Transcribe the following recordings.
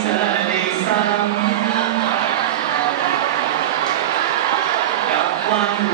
เธอได้สัมผัสกับวัน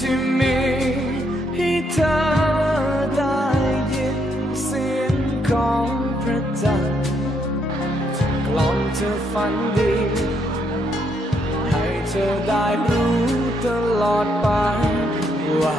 ที่มีให้เธอได้ยินเสียงของพระจันทร์จะกล่อมเธอฝันดี ให้เธอได้รู้ตลอดไปว่า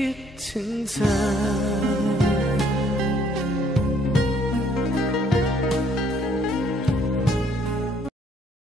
ฉันคิดถึงเธอ